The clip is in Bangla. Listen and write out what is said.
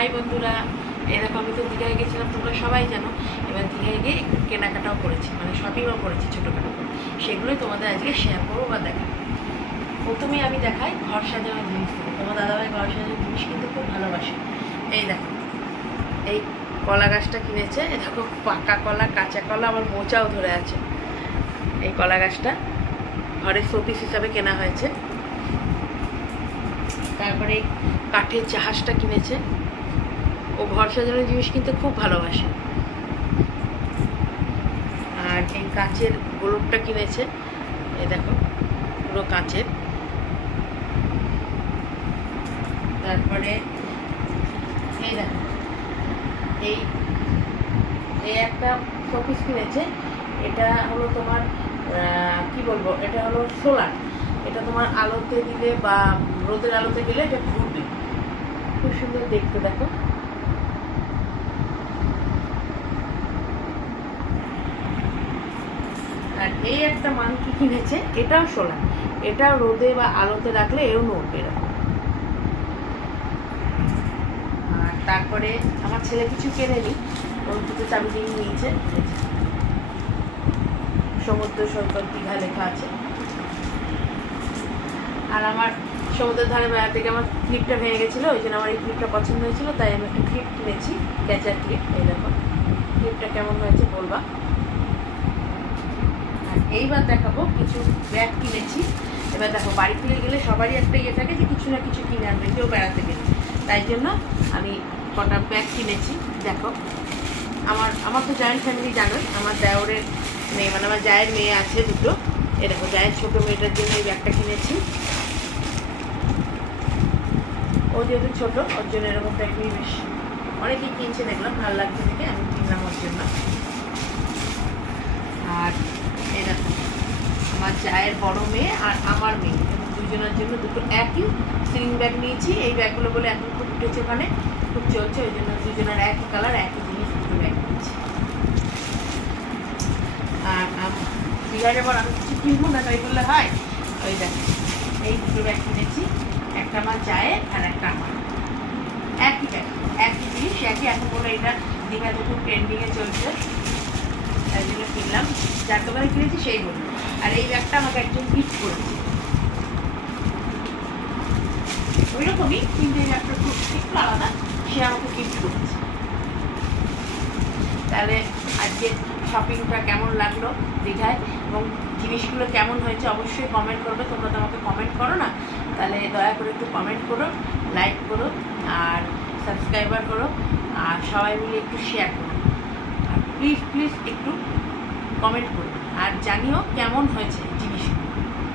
হাই বন্ধুরা, এরকম আমি তো দীঘায় গেছিলাম, তোমরা সবাই জানো। এবার দীঘায় গিয়ে একটু কেনাকাটাও করেছি, মানে শপিংও করেছি ছোটোখাটো করে। সেগুলোই তোমাদের আজকে শেয়ার করবো বা দেখাবো। প্রথমে আমি দেখাই ঘর সাজানোর জিনিস থেকে। তোমার দাদাভাই ঘর সাজানোর জিনিস কিন্তু খুব ভালোবাসে। এই দেখো, এই কলা গাছটা কিনেছে। এ দেখো, পাকা কলা, কাঁচা কলা, আবার মোচাও ধরে আছে। এই কলা গাছটা ঘরের শোপিস হিসাবে কেনা হয়েছে। তারপরে এই কাঠের জাহাজটা কিনেছে। ও ঘর সাজানোর জিনিস কিন্তু খুব ভালোবাসে। আর এই কাঁচের গোলকটা কিনেছে। এই দেখো, পুরো কাঁচের। তারপরে এই দেখো, এই এই একটা শোপিস কিনেছে। এটা হলো তোমার কি বলবো, এটা হলো সোলার। এটা তোমার আলোতে দিলে বা রোদের আলোতে দিলে এটা ঘুরবে। খুব সুন্দর দেখতে, দেখো। আর এই একটা মানকি কিনেছে, এটাও সোলার। এটাও রোদে বা আলোতে রাখলে এও নড়বে এরকম। আর তারপরে আমার ছেলে কিছু কেনেনি, ওর দুটো চাবি দিয়ে নিয়েছে। সমুদ্র সৈকত দীঘা লেখা আছে। আর আমার সমুদ্রের ধারে বেড়াতে গিয়ে আমার ক্লিপটা ভেঙে গেছিলো, ওই জন্য আমার এই ক্লিপটা পছন্দ হয়েছিল, তাই আমি একটা ক্লিপ কিনেছি, ক্যাচার ক্লিপ। এই দেখো, ক্লিপটা কেমন হয়েছে বলবা। আর এইবার দেখাবো কিছু ব্যাগ কিনেছি। এবার দেখো, বাড়ি থেকে গেলে সবারই একটা ইয়ে থাকে যে কিছু না কিছু কিনে আনবে কেউ বেড়াতে গেলে। তাই জন্য আমি কটা ব্যাগ কিনেছি। দেখো, আমার তো জয়েন্ট ফ্যামিলি জানোই। আমার দেওরের মেয়ে, মানে আমার জায়ের মেয়ে আছে দুটো। এ দেখো, জায়ের ছোটো মেয়েটার জন্য এই ব্যাগটা কিনেছি। ও যেহেতু ছোটো, ওর জন্য এরকম ব্যাগ নিয়ে বেশ অনেকেই কিনছে, দেখলাম ভালো লাগছে দেখে আমি কিনলাম ওর জন্য। আর এই দেখো, আমার জায়ের বড় মেয়ে আর আমার মেয়ে দুজনের জন্য দুটো একই স্লিং ব্যাগ নিয়েছি। এই ব্যাগগুলো বলে এখন খুব উঠেছে, ওখানে খুব চলছে, ওই জন্য দুজনের একই কালার একই জিনিস দুটো ব্যাগ নিয়েছি। আর দীঘায় যাবার আমি কিছু কিনবো না, তাই বললে হয়। ওই দেখো, এই দুটো ব্যাগ কিনেছি, একটা আমার জায়ের আর একটা আমার। একই ব্যাগ, একই জিনিস, একই। এখন বলে এটা দীঘাতে খুব ট্রেন্ডিংয়ে চলছে, তাই জন্য কিনলাম। যার দোকানে কিনেছি সেই বলল। আর এই ব্যাগটা আমাকে একজন গিফট করেছে, ওই রকমই, কিন্তু এই ব্যাগটা খুব একটু আলাদা, সে আমাকে গিফট করেছে। তাহলে আজকে শপিংটা কেমন লাগলো দীঘায়, এবং জিনিসগুলো কেমন হয়েছে অবশ্যই কমেন্ট করবে। তোমরা তো আমাকে কমেন্ট করো না, তাহলে দয়া করে একটু কমেন্ট করো, লাইক করো, আর সাবস্ক্রাইবার করো, আর সবাই মিলে একটু শেয়ার করো। আর প্লিজ প্লিজ একটু কমেন্ট করো, আর জানিও কেমন হয়েছে জিনিস।